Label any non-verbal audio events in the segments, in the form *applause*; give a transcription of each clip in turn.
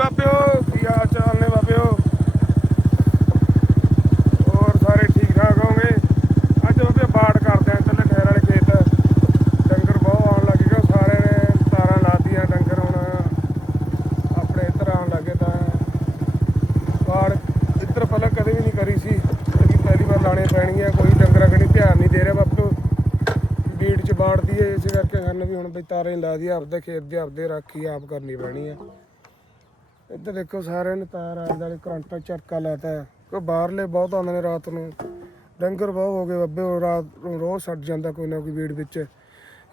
ਬਾਬਿਓ ਕੀ ਹਾਲ ਚਾਲ ਨੇ ਬਾਬਿਓ ਹੋਰ ਸਾਰੇ ਠੀਕ ਠਾਕ ਹੋਗੇ ਅੱਜ ਬਾਬੇ ਬਾੜ ਕਰਦੇ ਆਂ ਥੱਲੇ ਠਹਿਰ ਵਾਲੇ ਖੇਤ। ਡੰਗਰ ਬਹੁਤ ਆਉਣ ਲੱਗ ਗਏ, ਸਾਰੇ ਨੇ ਤਾਰਾਂ ਲਾਤੀਆਂ ਡੰਗਰ ਹੁਣ। ਆਪਣੇ ਇੱਧਰ ਆਉਣ ਲੱਗੇ ਤਾਂ। ਬਾੜ ਇੱਧਰ ਪਹਿਲਾਂ ਕਦੇ ਵੀ ਨਹੀਂ ਕਰੀ ਸੀ। ਲੇਕਿਨ ਪਹਿਲੀ ਵਾਰ ਲਾਣੇ ਪੈਣੀ ਹੈ ਕੋਈ ਡੰਗਰਾਂ ਕਣੀ ਧਿਆਨ ਨਹੀਂ ਦੇ ਰਿਹਾ ਬਾਬਿਓ ਬੀੜ ਚ ਬਾੜਦੀ ਹੈ ਇਸ ਕਰਕੇ ਸਾਨੂੰ ਵੀ ਹੁਣ ਬਈ ਤਾਰੇ ਲਾ ਦੀ ਆਪਦੇ ਖੇਤ ਦੇ ਆਪਦੇ ਰਾਖੀ ਆਪ ਕਰਨੀ ਪੈਣੀ ਹੈ ਇੱਧਰ ਦੇਖੋ ਸਾਰਿਆਂ ਨੇ ਤਾਰ ਆਲੇ ਵਾਲੇ ਕਰੰਟ ਚਰਕਾ ਲਾਤਾ ਹੈ। ਕੋਈ ਬਾਹਰਲੇ ਬਹੁਤ ਆਉਂਦੇ ਨੇ ਰਾਤ ਨੂੰ। ਡੰਗਰ ਬਹੁਤ ਹੋ ਗਏ ਬੱਬੇ ਉਹ ਰਾਤ ਨੂੰ ਰੋਜ਼ ਛੱਡ ਜਾਂਦਾ ਕੋਈ ਨਾ ਕੋਈ ਵੀੜ ਵਿੱਚ।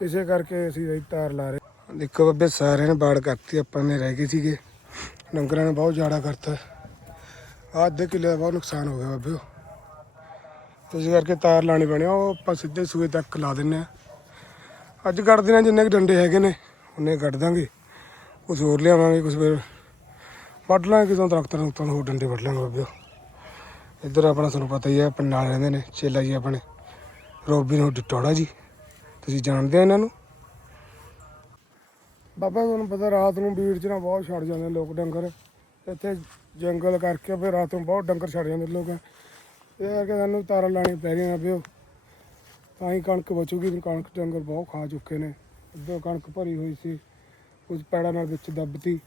ਇਸੇ ਕਰਕੇ ਅਸੀਂ ਇਹ ਤਾਰ ਲਾ ਰਹੇ। ਦੇਖੋ ਬੱਬੇ ਸਾਰਿਆਂ ਨੇ ਬਾੜ ਕਰਤੀ ਆਪਾਂ ਨੇ ਰਹਿ ਗਏ ਸੀਗੇ। ਡੰਗਰਾਂ ਨੇ ਬਹੁਤ ਜ਼ਿਆਦਾ ਕਰਤਾ। ਆਹ ਅੱਧੇ ਕਿੱਲੇ ਦਾ ਬਹੁਤ ਨੁਕਸਾਨ ਹੋ ਗਿਆ ਬੱਬੇ ਇਸ ਕਰਕੇ ਤਾਰ ਲਾਣੀ ਪੈਣੀ ਆ, ਉਹ ਆਪਾਂ ਸਿੱਧੇ ਸੂਏ ਤੱਕ ਲਾ ਦਿੰਨੇ ਆ। ਅੱਜ ਕੱਢ ਦੇਣਾ ਜਿੰਨੇ ਕੁ ਡੰਡੇ ਹੈਗੇ ਨੇ ਉਹਨੇ ਕੱਢ ਦਾਂਗੇ। ਕੁਝ ਹੋਰ ਲਿਆਵਾਂਗੇ ਕੁਝ ਫਿਰ ਵੱਢ ਲਾਂਗੇ ਕਿਦੋਂ ਦਰਖਤਾਂ ਨੂੰ ਹੋਰ ਡੰਡੇ ਵੱਢ ਲਾਂਗੇ ਬਾਬਿਓ। ਇੱਧਰ ਆਪਣਾ ਤੁਹਾਨੂੰ ਪਤਾ ਹੀ ਹੈ ਆਪਣੇ ਨਾਲ ਰਹਿੰਦੇ ਨੇ, ਚੇਲਾ ਜੀ ਆਪਣੇ। ਰੋਬੀ ਨੂੰ ਟੋੜਾ ਜੀ। ਤੁਸੀਂ ਜਾਣਦੇ ਆ ਇਹਨਾਂ ਨੂੰ? ਬਾਬਾ, ਤੁਹਾਨੂੰ ਪਤਾ ਰਾਤ ਨੂੰ ਬੀੜ ਚ ਨਾ ਬਹੁਤ ਛੱਡ ਜਾਂਦੇ ਲੋਕ ਡੰਗਰ। ਇੱਥੇ ਜੰਗਲ ਕਰਕੇ ਫਿਰ ਰਾਤ ਨੂੰ ਬਹੁਤ ਡੰਗਰ ਛੱਡ ਜਾਂਦੇ ਲੋਕ। ਇਹ ਕਰਕੇ ਸਾਨੂੰ ਤਾਰਾਂ ਲਾਣੀ ਪੈ ਰਹੀਆਂ ਪਿਓ ਤਾਂ ਹੀ ਕਣਕ ਬਚੂਗੀ ਵੀ ਕਣਕ ਡੰਗਰ ਬਹੁਤ ਖਾ ਚੁੱਕੇ ਨੇ। ਅੱਧੋ ਕਣਕ ਭਰੀ ਹੋਈ ਸੀ, ਕੁਝ ਪੈੜਾਂ ਨਾਲ ਵਿੱਚ ਦੱਬਤੀ।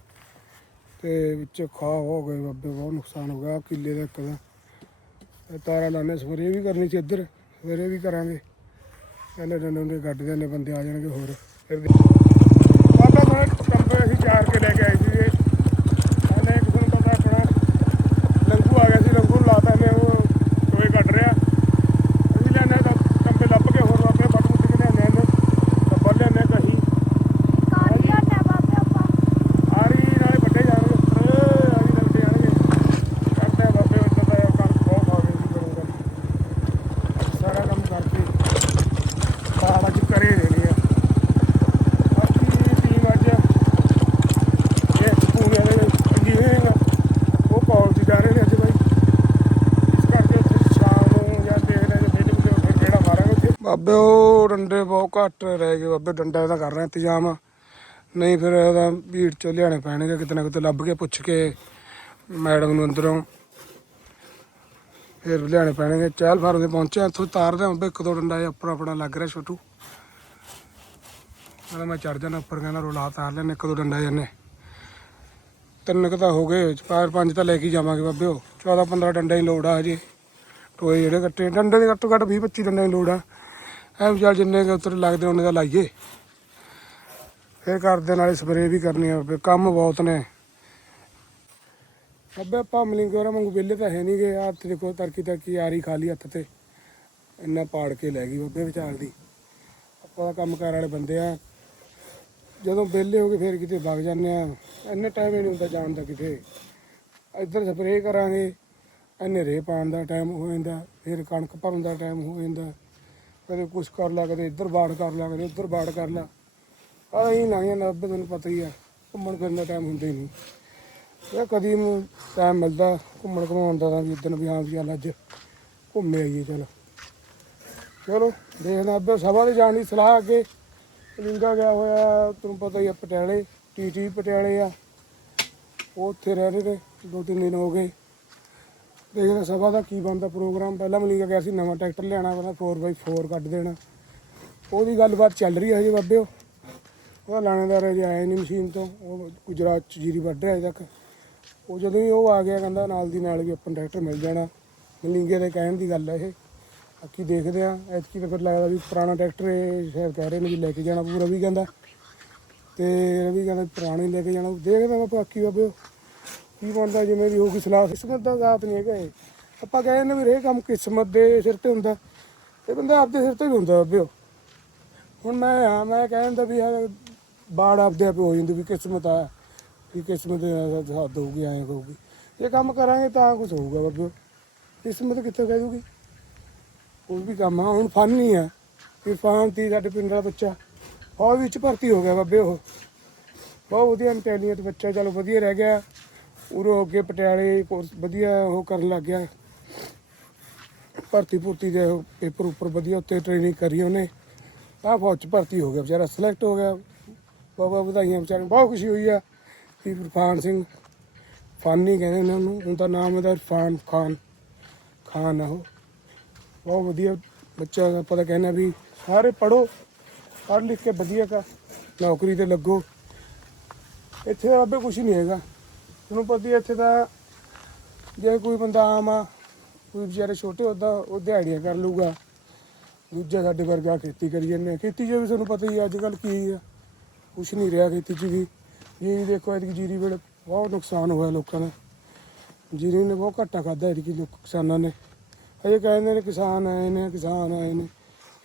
ਤੇ ਵਿੱਚ ਖਾ ਹੋ ਗਏ ਬਾਬੇ, ਬਹੁਤ ਨੁਕਸਾਨ ਹੋ ਗਿਆ। ਆਹ ਕਿੱਲੇ ਦਾ ਇੱਕ ਦਾ। ਇਹ ਤਾਰਾ ਲਾਣੇ ਸਵੇਰੇ ਵੀ ਕਰਨੀ ਸੀ ਇੱਧਰ, ਸਵੇਰੇ ਵੀ ਕਰਾਂਗੇ। ਪਹਿਲੇ ਡੰਡੇ ਦੇ ਗੱਡ ਦੇ ਨੇ ਬੰਦੇ ਆ ਜਾਣਗੇ ਹੋਰ। ਫਿਰ ਬਾਬਾ ਥੋੜੇ ਕੰਬੇ ਅਸੀਂ ਚਾਰ ਕੇ ਲੈ ਕੇ ਆਏ ਸੀਗੇ ਇਹਨੇ ਇੱਕ ਤੁਹਾਨੂੰ ਪਤਾ ਆਪਣਾ ਲੰਗੂ ਆ ਗਿਆ ਸੀ ਲੰਗੂ ਨੂੰ ਲਾਤਾ ਨੇ ਉਹ ਟੋਏ ਕੱਢ ਰਿਹਾ ਅਸੀਂ ਲੈਣੇ ਤਾਂ ਕੰਬੇ ਲੱਭ ਕੇ ਹੋਰ ਆਪਣੇ ਫਟ ਫੁੱਟ ਕੇ ਲਿਆਉਂਦੇ ਨੇ ਤਾਂ ਬੱਲੇ ਨੇ ਕਹੀ ਕਾਲੀਆ ਨਾ ਬਾਬੇ ਆਪਾਂ ਆਰੀ ਨਾਲੇ ਵੱਡੇ ਜਾਣਗੇ ਏ ਆਰੀ ਨਾਲ ਵੱਡੇ ਜਾਣਗੇ ਕਰਦੇ ਆ ਬਾਬੇ ਉੱਤੇ ਤਾਂ ਇਹ ਕਣਕ ਬਹੁਤ ਖਾ ਗਏ ਸੀ ਕਰੂੰਗਾ ਸਾਰਾ ਕੰਮ ਕਰਕੇ ਬਾਹਰ ਅੱਜ ਕਰੇ ਦੇਣੀ ਆ ਬਾਕੀ ਟੀਮ ਅੱਜ ਇਹ ਪੂਰੇ ਦੇ ਇੰਜੀਨੀਅਰਿੰਗ ਉਹ ਕਾਲਜ ਜਾ ਰਹੇ ਨੇ ਅੱਜ ਬਾਈ ਇਸ ਕਰਕੇ ਉੱਥੇ ਸ਼ਾਮ ਨੂੰ ਜਾਂ ਦੇਖਦੇ ਜੇ ਵਿਹਲੇ ਵਿਹਲੇ ਹੋ ਕੇ ਕਿਹੜਾ ਮਾਰਾਂਗੇ ਉੱਥੇ ਬਾਬੇ, ਉਹ ਡੰਡੇ ਬਹੁਤ ਘੱਟ ਰਹਿ ਗਏ ਬਾਬੇ, ਡੰਡਾ ਦਾ ਕਰ ਰਹੇ ਇੰਤਜ਼ਾਮ। ਨਹੀਂ ਫਿਰ ਇਹਦਾ ਭੀੜ ਚੋਂ ਲਿਆਣੇ ਪੈਣਗੇ, ਕਿਤੇ ਨਾ ਕਿਤੇ ਲੱਭ ਕੇ ਪੁੱਛ ਕੇ ਮੈਡਮ ਨੂੰ ਅੰਦਰੋਂ। ਫਿਰ ਲਿਆਣੇ ਪੈਣਗੇ। ਚਹਿਲ ਫਾਰਮ ਦੇ ਪਹੁੰਚੇ ਇੱਥੋਂ ਤਾਰਦੇ ਹਾਂ ਇੱਕ ਦੋ ਡੰਡਾ ਆਪਣਾ ਆਪਣਾ ਲੱਗ ਰਿਹਾ ਛੋਟੂ। ਕਹਿੰਦਾ ਮੈਂ ਚੜ ਜਾਣਾ ਉੱਪਰ, ਕਹਿੰਦਾ ਰੋਲਾ ਤਾਰ ਲੈਣੇ ਇੱਕ ਦੋ ਡੰਡਾ ਜੰਨੇ ਤਿੰਨ ਕੁ ਤਾਂ ਹੋ ਗਏ, ਚਾਰ ਪੰਜ ਤਾਂ ਲੈ ਕੇ ਹੀ ਜਾਵਾਂਗੇ ਬਾਬਿਓ 14 15 ਡੰਡੇ ਹੀ ਲੋੜ ਆ ਹਜੇ। ਟੋਏ ਜਿਹੜੇ ਕੱਟੇ, ਡੰਡੇ ਦੇ ਘੱਟੋ ਘੱਟ 20 25 ਡੰਡੇ ਦੀ ਲੋੜ ਆ। ਐ ਵਿਚਾਰ ਜਿੰਨੇ ਕੁ ਉੱਤਰ ਲੱਗਦੇ ਉਹਨੇ ਦਾ ਲਾਈਏ। ਫਿਰ ਕਰਦੇ ਨਾਲੇ ਸਪਰੇਅ ਵੀ ਕਰਨੀ ਆ ਫਿਰ ਕੰਮ ਬਹੁਤ ਨੇ। ਅੱਬੇ ਆਪਾਂ ਮਲਿੰਗੋਰਾ ਵਾਂਗੂ ਵਿਹਲੇ ਤਾਂ ਹੈ ਨਹੀਂ ਗਏ ਆ ਦੇਖੋ ਤਰਕੀ ਤਰਕੀ ਆ ਆਰੀ ਖਾਲੀ ਹੱਥ ਤੇ। ਇੰਨਾ ਪਾੜ ਕੇ ਲੈ ਗਈ ਬੱਬੇ ਵਿਚਾਰ ਦੀ। ਆਪਾਂ ਤਾਂ ਕੰਮ ਕਾਰ ਵਾਲੇ ਬੰਦੇ ਆ। ਜਦੋਂ ਵਿਹਲੇ ਹੋ ਗਏ ਫਿਰ ਕਿਤੇ ਵਗ ਜਾਂਦੇ ਆ। ਇੰਨੇ ਟਾਈਮ ਹੀ ਨਹੀਂ ਹੁੰਦਾ ਜਾਣ ਦਾ ਕਿਤੇ। ਇੱਧਰ ਸਪਰੇਅ ਕਰਾਂਗੇ, ਇੰਨੇ ਰੇ ਪਾਉਣ ਦਾ ਟਾਈਮ ਹੋ ਜਾਂਦਾ, ਫਿਰ ਕਣਕ ਭਰਨ ਦਾ ਟਾਈਮ ਹੋ ਜਾਂਦਾ। ਕਦੇ ਕੁਛ ਕਰ ਲਿਆ ਕਦੇ ਇੱਧਰ ਬਾੜ ਕਰ ਲਿਆ ਕਦੇ ਉੱਧਰ ਬਾੜ ਕਰ ਲਿਆ ਆ ਹੀ ਲੰਘ ਜਾਂਦਾ ਤੁਹਾਨੂੰ ਪਤਾ ਹੀ ਆ, ਘੁੰਮਣ ਫਿਰਨ ਦਾ ਟਾਈਮ ਹੁੰਦਾ ਹੀ ਨਹੀਂ। ਇਹ ਕਦੀ ਨੂੰ ਟਾਈਮ ਮਿਲਦਾ ਘੁੰਮਣ ਘੁਮਾਉਣ ਦਾ ਤਾਂ ਵੀ ਇਦਨ ਵੀ ਹਾਂ ਵੀ ਚੱਲ ਅੱਜ ਘੁੰਮੇ ਆਈਏ, ਚਲ। ਚਲੋ, ਦੇਖਦਾ ਅੱਬੇ ਸਭਾ ਦੇ ਜਾਣ ਦੀ ਸਲਾਹ ਅੱਗੇ। ਲਿੰਗਾ ਗਿਆ ਹੋਇਆ ਤੁਹਾਨੂੰ ਪਤਾ ਹੀ ਆ, ਪਟਿਆਲੇ ਟੀਟੀ ਪਟਿਆਲੇ ਆ। ਉਹ ਉੱਥੇ ਰਹਿ ਰਹੇ ਨੇ, ਦੋ ਤਿੰਨ ਦਿਨ ਹੋ ਗਏ। ਦੇਖਦੇ ਸਭਾ ਦਾ ਕੀ ਬਣਦਾ ਪ੍ਰੋਗਰਾਮ। ਪਹਿਲਾਂ ਮਲਿੰਗਾ ਗਿਆ ਸੀ ਨਵਾਂ ਟਰੈਕਟਰ ਲਿਆਣਾ ਪਹਿਲਾਂ 4x4 ਕੱਢ ਦੇਣਾ। ਉਹਦੀ ਗੱਲਬਾਤ ਚੱਲ ਰਹੀ ਹੈ ਹਜੇ ਬਾਬਿਓ। ਉਹਦਾ ਲਾਣੇਦਾਰ ਅਜੇ ਆਇਆ ਨਹੀਂ ਮਸ਼ੀਨ ਤੋਂ, ਉਹ ਗੁਜਰਾਤ ਚ ਜੀਰੀ ਵੱਢ ਰਿਹਾ ਅਜੇ ਤੱਕ। ਉਹ ਜਦੋਂ ਹੀ ਉਹ ਆ ਗਿਆ, ਕਹਿੰਦਾ ਨਾਲ ਦੀ ਨਾਲ ਵੀ ਆਪਾਂ ਨੂੰ ਟਰੈਕਟਰ ਮਿਲ ਜਾਣਾ। ਮਲਿੰਗੇ ਦੇ ਕਹਿਣ ਦੀ ਗੱਲ ਹੈ ਇਹ। ਬਾਕੀ ਦੇਖਦੇ ਆ ਐਤਕੀ ਤਾਂ ਫਿਰ ਲੱਗਦਾ ਵੀ ਪੁਰਾਣਾ ਟਰੈਕਟਰ ਇਹ ਸ਼ਾਇਦ ਕਹਿ ਰਹੇ ਨੇ ਵੀ ਲੈ ਕੇ ਜਾਣਾ ਪੂਰਾ ਵੀ ਕਹਿੰਦਾ। ਤੇ ਰਵੀ ਕਹਿੰਦਾ ਪੁਰਾਣੇ ਲੈ ਕੇ ਜਾਣਾ ਦੇਖਦੇ ਆ ਬਾਕੀ ਬਾਬੇ ਕੀ ਬਣਦਾ, ਜਿਵੇਂ ਵੀ ਹੋਊਗੀ ਸਲਾਹ। ਕਿਸਮਤ ਦਾ ਜ਼ਾਤ ਨਹੀਂ ਹੈਗਾ ਇਹ। ਆਪਾਂ ਕਹਿੰਦੇ ਨੇ ਵੀ ਇਹ ਕੰਮ ਕਿਸਮਤ ਦੇ ਸਿਰ ਤੇ ਹੁੰਦਾ। ਇਹ ਬੰਦਾ ਆਪਦੇ ਸਿਰ ਤੇ ਵੀ ਹੁੰਦਾ ਬਾਬਿਓ। ਹੁਣ ਮੈਂ, ਹਾਂ, ਮੈਂ ਕਹਿੰਦਾ ਵੀ ਯਾਰ ਬਾੜ ਆਪਦੇ ਆਪ ਹੋ ਜਾਂਦੀ ਵੀ ਕਿਸਮਤ ਆ, ਵੀ ਕਿਸਮਤ ਹੱਦ ਹੋਊਗੀ, ਐਂ ਹੋਊਗੀ। ਜੇ ਕੰਮ ਕਰਾਂਗੇ ਤਾਂ ਕੁਝ ਹੋਊਗਾ ਬਾਬਿਓ। ਕਿਸਮਤ ਕਿੱਥੇ ਕਹਿ ਦੂਗੀ ਉਹ ਵੀ ਕੰਮ ਆ, ਹੁਣ ਫਨ ਨਹੀਂ ਆ। ਕਿ ਤੀ ਸਾਡੇ ਪਿੰਡ ਦਾ ਬੱਚਾ। ਫੌਜ ਵਿੱਚ ਭਰਤੀ ਹੋ ਗਿਆ ਬਾਬੇ ਉਹ ਬਹੁਤ ਵਧੀਆ ਇੰਟੈਲੀਜੈਂਟ ਬੱਚਾ, ਚਲੋ ਵਧੀਆ ਰਹਿ ਗਿਆ। ਉਰੋਂ ਅੱਗੇ ਪਟਿਆਲੇ ਕੋਰਸ ਵਧੀਆ ਉਹ ਕਰਨ ਲੱਗ ਗਿਆ। ਭਰਤੀ ਭੁਰਤੀ ਦੇ ਪੇਪਰ ਉੱਪਰ ਵਧੀਆ ਉੱਤੇ ਟ੍ਰੇਨਿੰਗ ਕਰੀ ਉਹਨੇ। ਤਾਂ ਫੌਜ ਚ ਭਰਤੀ ਹੋ ਗਿਆ ਵਿਚਾਰਾ ਸਿਲੈਕਟ ਹੋ ਗਿਆ। ਬਾਬਾ ਵਧਾਈਆਂ ਵਿਚਾਰੇ ਨੂੰ, ਬਹੁਤ ਖੁਸ਼ੀ ਹੋਈ ਆ। ਵੀ ਇਰਫਾਨ ਸਿੰਘ, ਫਾਨੀ ਕਹਿੰਦੇ ਨੇ ਉਹਨੂੰ। ਉਹਦਾ ਨਾਮ ਇਹਦਾ ਇਰਫਾਨ ਖਾਨ ਖਾਨ ਆ ਉਹ। ਬਹੁਤ ਵਧੀਆ ਬੱਚਾ ਦਾ ਪਤਾ ਕਹਿੰਦਾ ਵੀ ਸਾਰੇ ਪੜੋ ਪੜ੍ਹ ਲਿਖ ਕੇ ਵਧੀਆ ਕਾ ਨੌਕਰੀ ਤੇ ਲੱਗੋ। ਇੱਥੇ ਤਾਂ ਅੱਬੇ ਕੁਝ ਨਹੀਂ ਹੈਗਾ। ਤੁਹਾਨੂੰ ਪਤਾ ਹੀ ਇੱਥੇ ਤਾਂ ਜੇ ਕੋਈ ਬੰਦਾ ਆਮ ਆ, ਕੋਈ ਵਿਚਾਰੇ ਛੋਟੇ ਉਹਦਾ ਉਹ ਦਿਹਾੜੀਆਂ ਕਰ ਲੂਗਾ ਦੂਜਾ ਸਾਡੇ ਵਰਗਾ ਖੇਤੀ ਕਰੀ ਜਾਂਦੇ ਆ। ਖੇਤੀ 'ਚ ਵੀ ਤੁਹਾਨੂੰ ਪਤਾ ਹੀ ਹੈ ਅੱਜ ਕੱਲ੍ਹ ਕੀ ਆ। ਕੁਛ ਨਹੀਂ ਰਿਹਾ ਖੇਤੀ 'ਚ ਵੀ। ਜੀਰੀ ਦੇਖੋ, ਐਤਕੀ ਜੀਰੀ ਵੇਲੇ ਬਹੁਤ ਨੁਕਸਾਨ ਹੋਇਆ ਲੋਕਾਂ ਦਾ। ਜੀਰੀ ਨੇ ਬਹੁਤ ਘਾਟਾ ਖਾਦਾ ਐਤਕੀ ਲੋਕ ਕਿਸਾਨਾਂ ਨੇ। ਅਜੇ ਕਹਿੰਦੇ ਨੇ ਕਿਸਾਨ ਆਏ ਨੇ, ਕਿਸਾਨ ਆਏ ਨੇ।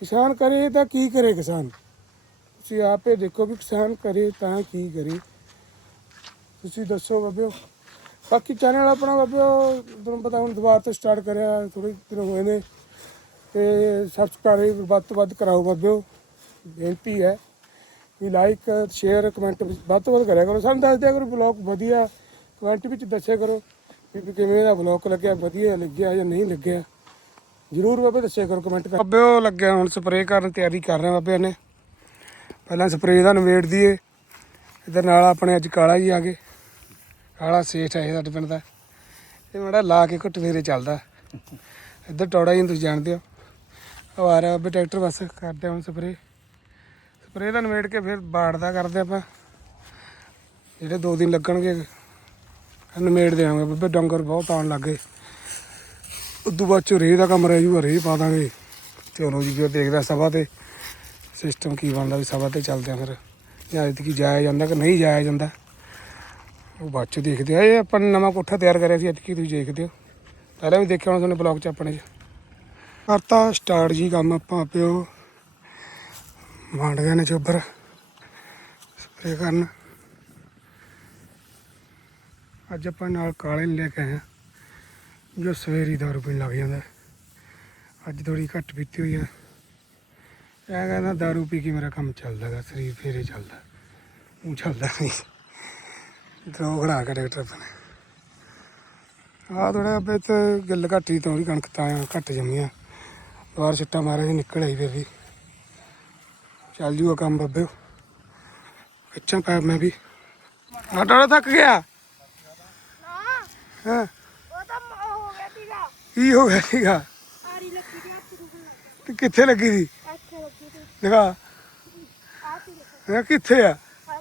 ਕਿਸਾਨ ਕਰੇ ਤਾਂ ਕੀ ਕਰੇ ਕਿਸਾਨ? ਤੁਸੀਂ ਆਪੇ ਦੇਖੋ ਵੀ ਕਿਸਾਨ ਕਰੇ ਤਾਂ ਕੀ ਕਰੇ। ਤੁਸੀਂ ਦੱਸੋ ਬਾਬਿਓ। ਬਾਕੀ ਚੈਨਲ ਆਪਣਾ ਬਾਬਿਓ, ਤੁਹਾਨੂੰ ਪਤਾ ਹੁਣ ਦੁਬਾਰਾ ਤੋਂ ਸਟਾਰਟ ਕਰਿਆ ਥੋੜੇ ਦਿਨ ਹੋਏ ਨੇ। ਤੇ ਸਬਸਕ੍ਰਾਈਬ ਵੱਧ ਤੋਂ ਵੱਧ ਕਰਾਓ ਬਾਬਿਓ। ਬੇਨਤੀ ਹੈ ਵੀ ਲਾਈਕ ਸ਼ੇਅਰ ਕਮੈਂਟ ਵੱਧ ਤੋਂ ਵੱਧ ਕਰਿਆ ਕਰੋ। ਸਾਨੂੰ ਦੱਸ ਦਿਆ ਕਰੋ ਬਲੌਗ ਵਧੀਆ ਕਮੈਂਟ ਵਿੱਚ ਦੱਸਿਆ ਕਰੋ ਵੀ ਕਿਵੇਂ ਦਾ ਬਲੌਗ ਲੱਗਿਆ, ਵਧੀਆ ਲੱਗਿਆ ਜਾਂ ਨਹੀਂ ਲੱਗਿਆ। ਜਰੂਰ ਬਾਬੇ ਦੱਸਿਆ ਕਰੋ ਕਮੈਂਟ ਕਰ ਬਾਬਿਓ ਲੱਗਿਆ ਹੁਣ ਸਪਰੇਅ ਕਰਨ, ਤਿਆਰੀ ਕਰ ਰਹੇ ਆ ਬਾਬੇ ਨੇ ਪਹਿਲਾਂ ਸਪਰੇਅ ਦਾ ਨਵੇੜ ਦਈਏ। ਇਧਰ ਨਾਲ ਆਪਣੇ ਅੱਜ ਕਾਲਾ ਜੀ ਆ ਗਏ। ਕਾਲਾ ਸੇਠ ਹੈ ਸਾਡੇ ਪਿੰਡ ਦਾ। ਇਹ ਮਾੜਾ ਲਾ ਕੇ ਘੁੱਟ ਫੇਰੇ ਚੱਲਦਾ। ਇੱਧਰ ਟੌੜਾ ਹੀ ਤੁਸੀਂ ਜਾਣਦੇ ਹੋ। ਉਹ ਆ ਰਿਹਾ ਬਾਬੇ ਟਰੈਕਟਰ ਬਸ ਕਰਦੇ ਆ ਹੁਣ ਸਪਰੇਅ। ਸਪਰੇਅ ਦਾ ਨਵੇੜ ਕੇ ਫਿਰ ਬਾੜਦਾ ਕਰਦੇ ਆਪਾਂ। ਜਿਹੜੇ ਦੋ ਦਿਨ ਲੱਗਣਗੇ ਨਵੇੜ ਦੇਵਾਂਗੇ ਬਾਬੇ ਡੰਗਰ ਬਹੁਤ ਆਉਣ ਲੱਗੇ ਉਦੋਂ ਬਾਅਦ ਚ ਰੇਹ ਦਾ ਕੰਮ ਰਹਿ ਜੂਗਾ, ਰੇਹ ਪਾ ਦਾਂਗੇ। ਚਲੋ ਜੀ, ਫਿਰ ਦੇਖਦਾ ਸਭਾ ਤੇ। ਸਿਸਟਮ ਕੀ ਬਣਦਾ ਵੀ ਸਭਾ ਤੇ ਚੱਲਦੇ ਆ ਫਿਰ। ਜਾਂ ਕੀ ਜਾਇਆ ਜਾਂਦਾ ਕਿ ਨਹੀਂ ਜਾਇਆ ਜਾਂਦਾ। ਉਹ ਬਾਅਦ ਚ ਦੇਖਦੇ ਆ, ਇਹ ਆਪਾਂ ਨੇ ਨਵਾਂ ਕੋਠਾ ਤਿਆਰ ਕਰਿਆ ਸੀ, ਅੱਜ ਕੀ ਤੁਸੀਂ ਦੇਖਦੇ ਹੋ? ਪਹਿਲਾਂ ਵੀ ਦੇਖਿਆ ਹੋਣਾ ਤੁਹਾਨੂੰ ਬਲੌਗ ਚ ਆਪਣੇ ਚ। ਕਰਤਾ ਸਟਾਰਟ ਜੀ ਕੰਮ ਆਪਾਂ ਪਿਓ ਵੰਡ ਗਏ ਨੇ ਚੋਬਰ ਸਪਰੇ ਕਰਨ। ਅੱਜ ਆਪਾਂ ਨਾਲ ਕਾਲੇ ਨੂੰ ਲੈ ਕੇ ਆਏ ਹਾਂ, ਜੋ ਸਵੇਰੀ ਦਾਰੂ ਪੀਣ ਲੱਗ ਜਾਂਦਾ। ਅੱਜ ਥੋੜੀ ਘੱਟ ਪੀਤੀ ਹੋਈ ਆ। ਇਹ ਕਹਿੰਦਾ, ਦਾਰੂ ਪੀ ਕੇ ਮੇਰਾ ਕੰਮ ਚੱਲਦਾ ਗਾ, ਸਰੀਰ ਫੇਰੇ ਚੱਲਦਾ। ਉਹ ਚੱਲਦਾ ਨਹੀਂ ਦੋ ਖੜਾ ਕੇ ਡਾਕਟਰ ਆਪਣੇ ਆ ਥੋੜਾ ਅੱਬੇ ਤੇ ਗਿੱਲ ਘੱਟੀ ਤੋਂ ਵੀ ਕਣਕ ਤਾਂ ਘੱਟ ਜੰਮੀਆਂ ਬਾਹਰ ਛਿੱਟਾ ਮਾਰਿਆ ਸੀ ਨਿਕਲ ਆਈ ਫਿਰ ਵੀ। ਚੱਲ ਜੂਗਾ ਕੰਮ ਬੱਬੇ। ਖਿੱਚਾਂ ਪੈ ਮੈਂ ਵੀ। ਆ ਡਾੜਾ ਥੱਕ ਗਿਆ। ਨਾ ਹਾਂ? ਉਹ ਤਾਂ ਮ- ਹੋ ਗਿਆ ਸੀਗਾ। ਕੀ ਹੋ ਗਿਆ ਸੀਗਾ? ਆਰੀ ਲੱਗੀ ਤੇ ਕਿੱਥੇ ਲੱਗੀ ਸੀ? ਇੱਥੇ ਲੱਗੀ ਦੀ ਦਿਖਾ। ਆ ਕਿੱਥੇ ਆ? ਆ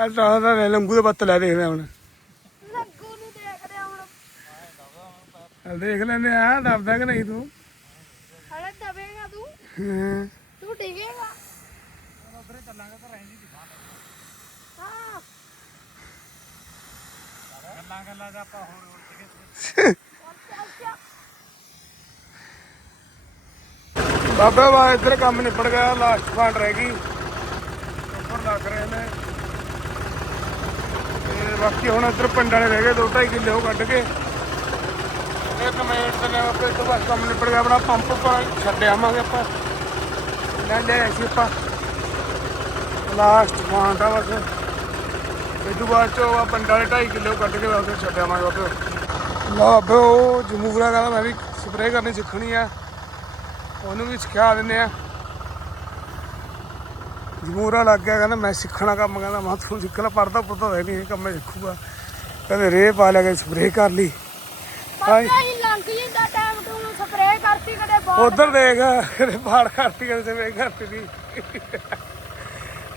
ਤੀ ਚੱਲ ਟਾਲਾ ਦਾ ਲੈ ਲੰਗੂ ਦਾ ਬੱਤ ਲੈ ਦੇਖਦੇ ਹੁਣ। ਲੱਗੂ ਨੂੰ ਦੇਖਦੇ ਆ ਹੁਣ ਦੇਖ ਲੈਂਦੇ ਆ ਦੱਬਦਾ ਕਿ ਨਹੀਂ ਤੂੰ? ਹਲੇ ਦਵੇਂਗਾ ਤੂੰ। ਹਾਂ। ਤੂੰ ਡਿਗੇਗਾ। ਹਾਂ। ਬਾਬਾ ਵਾ ਇੱਧਰ ਕੰਮ ਨਿਪੜ ਗਿਆ ਲਾਸਟ ਫਾਂਡ ਰਹਿ ਗਈ। ਉੱਪਰ ਲੱਗ ਰਹੇ ਨੇ। ਤੇ ਬਾਕੀ ਹੁਣ ਇੱਧਰ ਪਿੰਡ ਵਾਲੇ ਰਹਿ ਗਏ ਦੋ ਢਾਈ ਕਿੱਲੇ ਉਹ ਕੱਢ ਕੇ। ਇੱਕ ਮਿੰਟ ਤੇ ਨੇ ਆਪੇ ਤੋਂ ਬਸ ਕੰਮ ਨਿਪੜ ਗਿਆ ਆਪਣਾ ਪੰਪ ਪਰ ਛੱਡ ਆਵਾਂਗੇ ਆਪਾਂ। ਲੈ ਲੈ ਅਸੀਂ ਆਪਾਂ। ਲਾਸਟ ਫਾਂਡ ਆ ਬਸ। ਇਹ ਤੋਂ ਬਾਅਦ ਚੋਂ ਆ ਪਿੰਡ ਵਾਲੇ ਢਾਈ ਕਿੱਲੇ ਉਹ ਕੱਢ ਕੇ ਬਸ ਛੱਡ ਆਵਾਂਗੇ ਆਪੇ। ਬਾਬੇ ਉਹ ਜਮੂਰਾ ਕਹਿੰਦਾ ਮੈਂ ਵੀ ਸਪਰੇਅ ਕਰਨੀ ਸਿੱਖਣੀ ਆ। ਉਹਨੂੰ ਵੀ ਸਿਖਾ ਦਿੰਦੇ ਆ। ਜਮੂਰਾ ਲੱਗ ਗਿਆ ਕਹਿੰਦਾ ਮੈਂ ਸਿੱਖਣਾ ਕੰਮ ਕਹਿੰਦਾ ਮੈਂ ਤੂੰ ਸਿੱਖ ਲੈ ਪੜਦਾ ਪੁੱਤਾ ਹੈ ਨਹੀਂ ਇਹ ਕੰਮ ਮੈਂ ਸਿੱਖੂਗਾ। ਕਹਿੰਦੇ ਰੇ ਪਾ ਲਿਆ ਕੇ ਸਪਰੇਅ ਕਰ ਲਈ। ਹਾਏ ਲੰਘ ਜਾਂਦਾ ਟਾਈਮ ਤੂੰ ਸਪਰੇਅ ਕਰਤੀ ਕਦੇ ਬਾਹਰ। ਉਧਰ ਦੇਖ ਕਿਤੇ ਪਾੜ ਕਰਤੀ ਕਿਤੇ ਸਪਰੇਅ ਕਰਤੀ ਦੀ।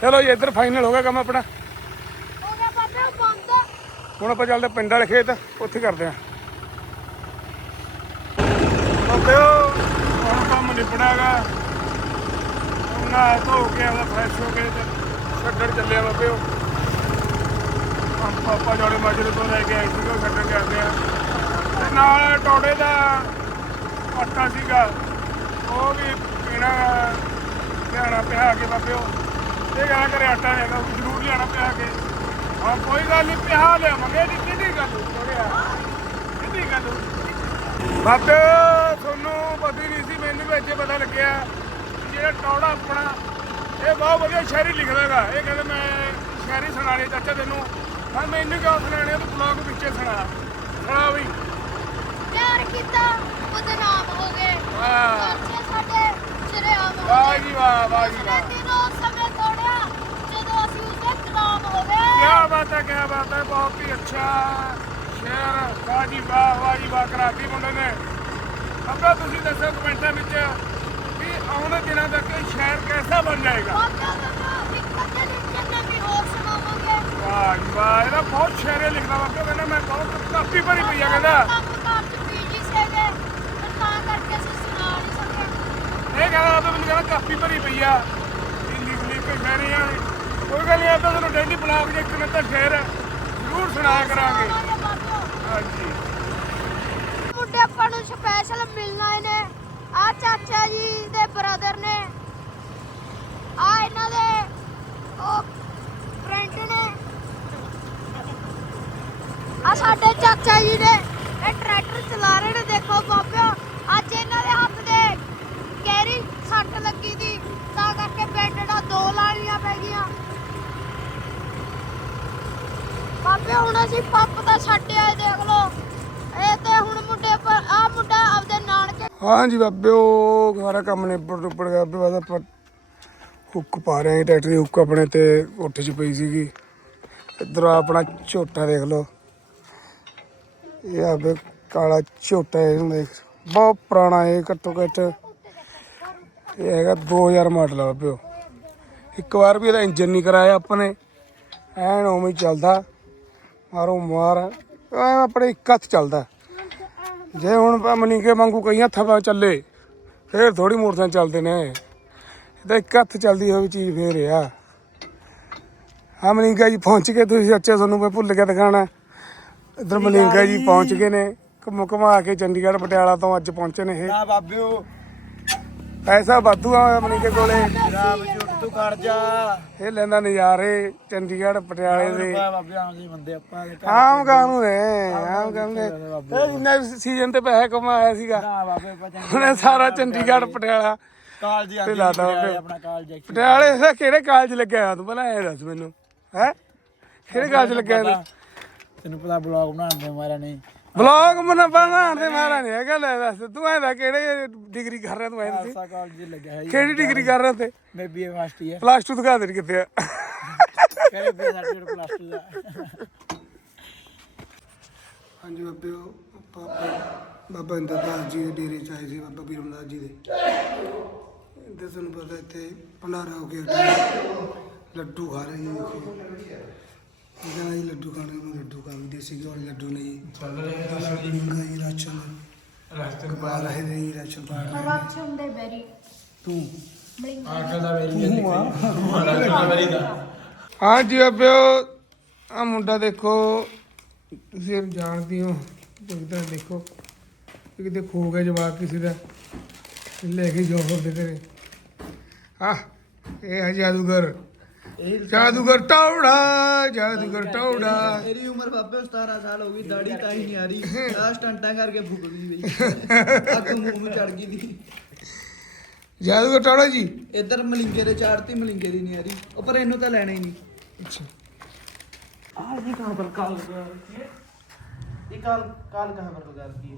ਚਲੋ ਜੀ ਇੱਧਰ ਫਾਈਨਲ ਹੋ ਗਿਆ ਕੰਮ ਆਪਣਾ। ਹੋ ਗਿਆ ਬਾਬੇ ਉਹ ਬੰਦ। ਹੁਣ ਆਪਾਂ ਚੱਲਦੇ ਪਿੰਡ ਵਾਲੇ ਖੇਤ ਉੱਥੇ ਕਰਦੇ ਆ ਬਾਬਿਓ ਹੁਣ ਕੰਮ ਨਿਪੜਾਗਾ ਉਹਨਾਂ ਧੋ ਕੇ ਆਪਦਾ ਫਰੈਸ਼ ਹੋ ਕੇ ਤੇ ਛੱਡਣ ਚੱਲਿਆ ਬਾਬਿਓ ਪੰਪ ਆਪਾਂ ਜੋੜੇ ਮਾਜਰੇ ਤੋਂ ਲੈ ਕੇ ਆਏ ਸੀਗੇ, ਉਹ ਛੱਡਣ ਜਾਂਦੇ ਆ। ਤੇ ਨਾਲ ਟੋੜੇ ਦਾ ਆਟਾ ਸੀਗਾ, ਉਹ ਵੀ ਪੀਣਾ ਲਿਆਣਾ ਪਿਆ ਕੇ ਬਾਬਿਓ ਇਹ ਕਹਿੰਦਾ ਕਰੇ ਆਟਾ ਨਹੀਂ ਹੈਗਾ ਜ਼ਰੂਰ ਲਿਆਣਾ ਪਿਆ ਕੇ। ਹਾਂ, ਕੋਈ ਗੱਲ ਨਹੀਂ ਪਿਆ ਲਿਆਵਾਂਗੇ ਜੀ ਕਿਹਦੀ ਗੱਲ ਥੋੜਿਆ ਕਿਹਦੀ ਗੱਲ ਬਾਬੇ, ਤੁਹਾਨੂੰ ਪਤਾ ਨਹੀਂ ਸੀ, ਮੈਨੂੰ ਵੀ ਇੱਥੇ ਪਤਾ ਲੱਗਿਆ। ਜਿਹੜਾ ਟੌੜਾ ਆਪਣਾ ਇਹ ਬਹੁਤ ਵਧੀਆ ਸ਼ਾਇਰੀ ਲਿਖਦਾਗਾ। ਇਹ ਕਹਿੰਦੇ ਮੈਂ ਸ਼ਾਇਰੀ ਸੁਣਾਣੀ ਚਾਚਾ ਤੈਨੂੰ। ਹਾਂ ਮੈਂ ਇੰਨੀ ਗੱਲ ਸੁਣਾਣੀ ਤੂੰ ਬਲੌਗ ਵਿੱਚੇ ਸੁਣਾ। ਸੁਣਾ ਵੀ। ਪਿਆਰ ਕੀਤਾ ਬਦਨਾਮ ਹੋ ਗਏ। ਹੋ। ਗਏ ਵਾਹ ਜੀ ਵਾਹ ਵਾਹ ਜੀ ਵਾਹ। ਬਾਤ ਹੈ ਕੀ ਬਾਤ ਹੈ ਬਹੁਤ ਹੀ ਅੱਛਾ ਸ਼ੇਰ ਵਾਹ ਜੀ ਵਾਹ ਵਾਹ ਜੀ ਵਾਹ ਕਰਾਤੀ ਮੁੰਡੇ ਨੇ। ਅੱਬਾ ਤੁਸੀਂ ਦੱਸੋ ਕਮੈਂਟਾਂ ਵਿੱਚ। ਆਉਣ ਦਿਨਾਂ ਤੱਕ ਇਹ ਸ਼ਹਿਰ ਕੈਸਾ ਬਣ ਜਾਏਗਾ? ਵਾਹ ਜੀ ਵਾਹ ਇਹਦਾ ਬਹੁਤ ਸ਼ੇਰੇ ਲਿਖਦਾ ਵਾ ਕਿਉਂ ਕਹਿੰਦਾ ਮੈਂ ਬਹੁਤ ਕਾਪੀ ਭਰੀ ਪਈ ਆ ਕਹਿੰਦਾ। ਸੁਣਾ ਇਹ ਕਹਿੰਦਾ ਤਾਂ ਮੈਨੂੰ ਕਹਿੰਦਾ ਕਾਪੀ ਭਰੀ ਪਈ ਆ। ਇਹ ਲਿਖ ਲਿਖ ਕੇ ਸ਼ਹਿਰੇ ਆ। ਕੋਈ ਗੱਲ ਨਹੀਂ ਆ ਤਾਂ ਤੁਹਾਨੂੰ ਡੈਂਡੀ ਬਲਾਕ ਦੇ ਇੱਕ ਨੰਬਰ ਸ਼ਹਿਰ ਜ਼ਰੂਰ ਸੁਣਾਇਆ ਕਰਾਂਗੇ। ਹਾਂਜੀ। ਮੁੰਡੇ ਆਪਾਂ ਨੂੰ ਸਪੈਸ਼ਲ ਮਿਲਣ ਆਏ ਨੇ। ਆ ਚਾਚਾ ਜੀ ਦੇ ਬ੍ਰਦਰ ਨੇ। ਆ ਇਹਨਾਂ ਦੇ ਉਹ ਫਰੈਂਡ ਨੇ। ਆ ਸਾਡੇ ਚਾਚਾ ਜੀ ਨੇ ਇਹ ਟਰੈਕਟਰ ਚਲਾ ਰਹੇ ਨੇ, ਦੇਖੋ ਬਾਬਿਓ, ਅੱਜ ਇਹਨਾਂ ਦੇ ਹੱਥ ਦੇ ਗਹਿਰੀ ਸੱਟ ਲੱਗੀ ਦੀ, ਤਾਂ ਕਰਕੇ ਪਿੰਡ ਬੈਂਡੜਾ ਦੋ ਲਾਣੀਆਂ ਪੈ ਗਈਆਂ। ਬਾਬੇ ਹੁਣ ਅਸੀਂ ਪੰਪ ਤਾਂ ਛੱਡਿਆ ਦੇਖ ਲਓ। ਹਾਂਜੀ ਬਾਬੇ, ਉਹ ਸਾਰਾ ਕੰਮ ਨਿਬੜ ਨੁਬੜ ਗਿਆ। ਬਾਬੇ, ਬਸ ਆਪਾਂ ਹੁੱਕ ਪਾ ਰਹੇ ਹਾਂ, ਟਰੈਕਟਰ ਦੀ ਹੁੱਕ ਆਪਣੇ ਤੇ ਉੱਠ 'ਚ ਪਈ ਸੀਗੀ। ਇੱਧਰ ਆਪਣਾ ਝੋਟਾ ਦੇਖ ਲਓ। ਇਹ ਆਬੇ ਕਾਲਾ ਝੋਟਾ ਇਹਨੂੰ ਦੇਖ ਬਹੁਤ ਪੁਰਾਣਾ ਇਹ, ਘੱਟੋ ਘੱਟ ਇਹ ਹੈਗਾ 2000 ਮਾਡਲ ਆ ਬਾਬਿਓ ਇੱਕ ਵਾਰ ਵੀ ਇਹਦਾ ਇੰਜਨ ਨਹੀਂ ਕਰਾਇਆ ਆਪਾਂ ਨੇ। ਐਨ ਉਵੇਂ ਚੱਲਦਾ। ਮਾਰੋ ਮਾਰ। ਐਂ ਆਪਣੇ ਇੱਕ ਹੱਥ ਚੱਲਦਾ। ਜੇ ਹੁਣ ਮਨੀਕੇ ਵਾਂਗੂ ਕਈ ਹੱਥਾਂ ਪਾ ਚੱਲੇ ਫੇਰ ਥੋੜੀ ਮੋਟਰਸਾਈਕਲ ਚੱਲਦੇ ਨੇ। ਇਹ ਤਾਂ ਇੱਕ ਹੱਥ ਚੱਲਦੀ ਹੋਈ ਚੀਜ਼ ਫੇਰ ਆ। ਹਾਂ ਮਨੀਕਾ ਜੀ ਪਹੁੰਚ ਗਏ ਤੁਸੀਂ ਅੱਛਾ ਤੁਹਾਨੂੰ ਮੈਂ ਭੁੱਲ ਗਿਆ ਦਿਖਾਣਾ ਇਧਰ ਮਨੀਕਾ ਜੀ ਪਹੁੰਚ ਗਏ ਨੇ ਘੁੰਮ ਘੁਮਾ ਕੇ ਚੰਡੀਗੜ੍ਹ ਪਟਿਆਲਾ ਤੋਂ ਅੱਜ ਪਹੁੰਚੇ ਨੇ ਇਹ। ਨਾ ਬਾਬਿਓ। ਪੈਸਾ ਵਾਧੂ ਆ ਮਨੀਕੇ ਕੋਲੇ। ਤੂੰ ਕਰ ਜਾ। ਇਹ ਲੈਂਦਾ ਨਜ਼ਾਰੇ ਚੰਡੀਗੜ੍ਹ ਪਟਿਆਲੇ ਦੇ। ਬਾਬੇ ਆਮ ਜੀ ਬੰਦੇ ਆਪਾਂ ਦੇ ਘਰ। ਆਮ ਕਾਨੂੰ ਨੇ? ਆਮ ਕਾਨੂੰ ਨੇ? ਇਹ ਜਿੰਨਾ ਸੀਜ਼ਨ ਤੇ ਪੈਸੇ ਕਮਾਇਆ ਸੀਗਾ। ਨਾ ਬਾਬੇ ਪਤਾ ਉਹਨੇ ਸਾਰਾ ਚੰਡੀਗੜ੍ਹ ਪਟਿਆਲਾ। ਕਾਲਜ ਬਾਬੇ। ਆਪਣਾ ਕਾਲਜ ਪਟਿਆਲੇ ਦਾ ਕਿਹੜੇ ਕਾਲਜ ਲੱਗਿਆ ਤੂੰ? ਪਹਿਲਾਂ ਇਹ ਦੱਸ ਮੈਨੂੰ। ਹੈ? ਕਿਹੜੇ ਕਾਲਜ ਲੱਗਿਆ ਤੈਨੂੰ ਪਤਾ ਬਲੌਗ ਬਣਾਉਣ ਦੇ ਮਾਰਾ ਨਹੀਂ ਬਲੌਗ ਮਨ ਬਣਾਉਣ ਤੇ ਮਾਰਾ ਨਹੀਂ ਹੈਗਾ ਲੈ ਦੱਸ ਤੂੰ ਐਂਦਾ ਕਿਹੜੇ ਡਿਗਰੀ ਕਰ ਰਿਹਾ ਤੂੰ ਐਂ ਦੱਸੀ? ਖਾਲਸਾ ਕਾਲਜ ਲੱਗਿਆ ਹੈ ਕਿਹੜੀ ਡਿਗਰੀ ਕਰ ਰਿਹਾ ਤੇ ਮੈਂ ਬੀਏ ਫਸਟ ਈਅਰ ਪਲੱਸ 2 ਦਿਖਾ ਦੇ ਕਿੱਥੇ ਆ। ਕਰੇ ਬੀ ਸਰਟੀਫਿਕੇਟ ਪਲੱਸ 2 ਦਾ। ਹਾਂਜੀ ਬਾਬਿਓ ਬਾਬਾ ਬਾਬਾ ਇੰਦਰਦਾਸ ਜੀ ਦੇ ਡੇਰੇ ਚ ਆਏ ਸੀ ਬਾਬਾ ਬੀਰਮਦਾਸ ਜੀ ਦੇ। ਤੁਹਾਨੂੰ ਪਤਾ ਇੱਥੇ ਭੰਡਾਰਾ ਹੋ ਗਿਆ ਲੱਡੂ ਖਾ ਰਹੇ ਜੀ ਲੱਡੂ ਖਾਣੇ ਨੂੰ ਲੱਡੂ ਖਾ ਵੀ ਦੇਸੀ ਘਿਓ ਵਾਲੇ ਲੱਡੂ ਨੇ ਜੀ ਚੱਲ ਰਹੇ ਜੀ ਰਾਸ਼ਨ। ਰਾਸ਼ਨ ਪਾ ਰਹੇ ਨੇ ਜੀ ਰਾਸ਼ਨ ਪਾ ਰਹੇ ਨੇ। ਰੱਛ ਹੁੰਦੇ ਬੈਰੀ। ਤੂੰ? ਮਲਿੰਗ ਹਾਂਜੀ ਬਾਬਿਓ ਆ ਮੁੰਡਾ ਦੇਖੋ ਤੁਸੀਂ ਜਾਣਦੇ ਹੋ ਤਰ੍ਹਾਂ ਦੇਖੋ। ਕਿਤੇ ਖੋ ਗਿਆ ਜਵਾਕ ਕਿਸੇ ਦਾ ਲੈ ਕੇ ਜਾਓ ਹੋਰ ਦੇ ਘਰੇ ਆ ਇਹ ਹੈ ਜਾਦੂਗਰ। ਜਾਦੂਗਰ ਟੌੜਾ ਜਾਦੂਗਰ ਟੌੜਾ ਮੇਰੀ ਉਮਰ ਬਾਬੇ 17 ਸਾਲ ਹੋ ਗਈ ਦਾੜੀ ਤਾਂ ਹੀ ਨਹੀਂ ਆ ਰਹੀ *laughs* ਆ ਸਟੰਟਾਂ ਕਰਕੇ ਫੁੱਕ ਗਈ ਬਈ *laughs* ਅੱਗ ਮੂੰਹ ਨੂੰ ਚੜ ਗਈ ਦੀ ਜਾਦੂਗਰ ਟੌੜਾ ਜੀ ਇੱਧਰ ਮਲਿੰਗੇ ਦੇ ਚਾੜਤੀ ਮਲਿੰਗੇ ਦੀ ਨਹੀਂ ਆ ਰਹੀ ਉਹ ਪਰ ਇਹਨੂੰ ਤਾਂ ਲੈਣਾ ਹੀ ਨਹੀਂ ਅੱਛਾ आज ये कहाँ पर कॉल किए ये कॉल कॉल कहाँ पर लगा रखी है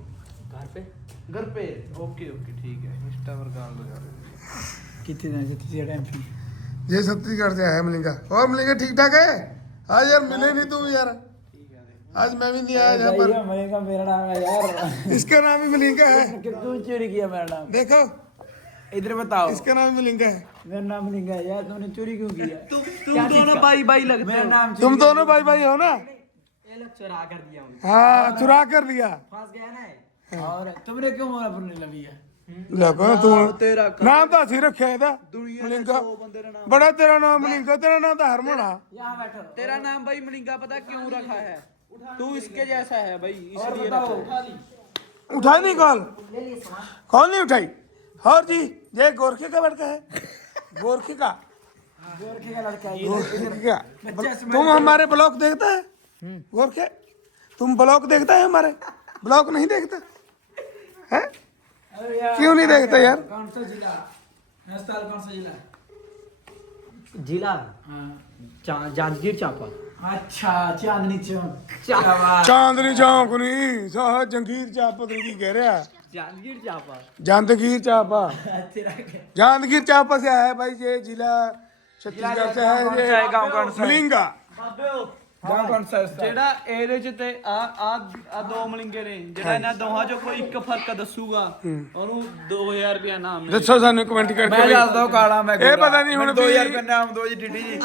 घर पे घर पे ओके ओके ठीक है इंस्टा पर कॉल लगा कितने दिन से कितने टाइम पे ये छत्तीसगढ़ से आया मलिंगा। और मलिंगा ठीक ठाक है आज यार मिले नहीं तुम यार। आज मैं भी नहीं आया यहाँ पर। मलिंगा मेरा नाम है यार। इसका नाम भी मलिंगा है। क्यों चोरी किया मेरा नाम। देखो। इधर बताओ। इसका नाम मलिंगा है। मेरा नाम मलिंगा है यार तूने चोरी क्यों किया? *laughs* तुम तुम दोनों भाई भाई लगते मेरा नाम तुम दोनों भाई भाई हो ना? ये लोग चुरा कर दिया हाँ चुरा कर दिया। फंस गया ना और तुमने क्यों अपने ले लिया लगो तू तेरा नाम तो ਅਸੀਂ ਰੱਖਿਆ ਇਹਦਾ ਮਲਿੰਗਾ बंदे का नाम ਬੜਾ ਤੇਰਾ ਨਾਮ ਮਲਿੰਗਾ ਤੇਰਾ ਨਾਮ ਤਾਂ ਹਰਮਨ ਆ यहाँ बैठो तेरा नाम भाई मलिंगा पता क्यों रखा है तू इसके जैसा है भाई इसलिए रखा है। उठाई नहीं कॉल कॉल नहीं उठाई और जी ये गोरखे का लड़का है गोरखे का गोरखे का लड़का है गोरखे का तुम हमारे ब्लॉग देखता है गोरखे तुम ब्लॉग देखता है हमारे ब्लॉग नहीं देखता है अरे यार क्यों नहीं देखता यार कौन सा जिला नस्ताल कौन सा जिला जिला हाँ चा- जांजगीर चांपा अच्छा चांदनी चौक क्या बात ਚਾਂਦਨੀ ਚੌਂਕ ਨਹੀਂ ਸਾਹ ਜੰਗੀਰ ਚਾਪ ਪਤਾ ਨੀ ਕੀ ਕਹਿ ਰਿਹਾ जांजगीर चांपा जहांगीर चापा तेरा क्या जहांगीर चापा से है भाई ये जिला छत्तीसगढ़ से है ये गाँव कौन सा है? मलिंगा ਜਾਂ ਕਨਸੈਸ ਜਿਹੜਾ ਇਹਦੇ ਚ ਤੇ ਆ ਆ ਆ ਦੋ ਮਲਿੰਗੇ ਨੇ। ਜਿਹੜਾ ਇਹਨਾਂ ਦੋਹਾਂ ਚੋਂ ਕੋਈ ਇੱਕ ਫ਼ਰਕ ਦੱਸੂਗਾ ਉਹਨੂੰ 2000 ਰੁਪਇਆ ਨਾਮ ਦੱਸੋ ਸਾਨੂੰ ਕਮੈਂਟ ਕਰਕੇ ਮੈਂ। ਦੱਸਦਾ ਕਾਲਾ ਮੈਂ ਇਹ ਪਤਾ ਨਹੀਂ ਹੁਣ 2000 ਵੀ- ਰੁਪਏ ਨਾਮ ਦੋ ਜੀ ਟਿੱਡੀ ਜੀ।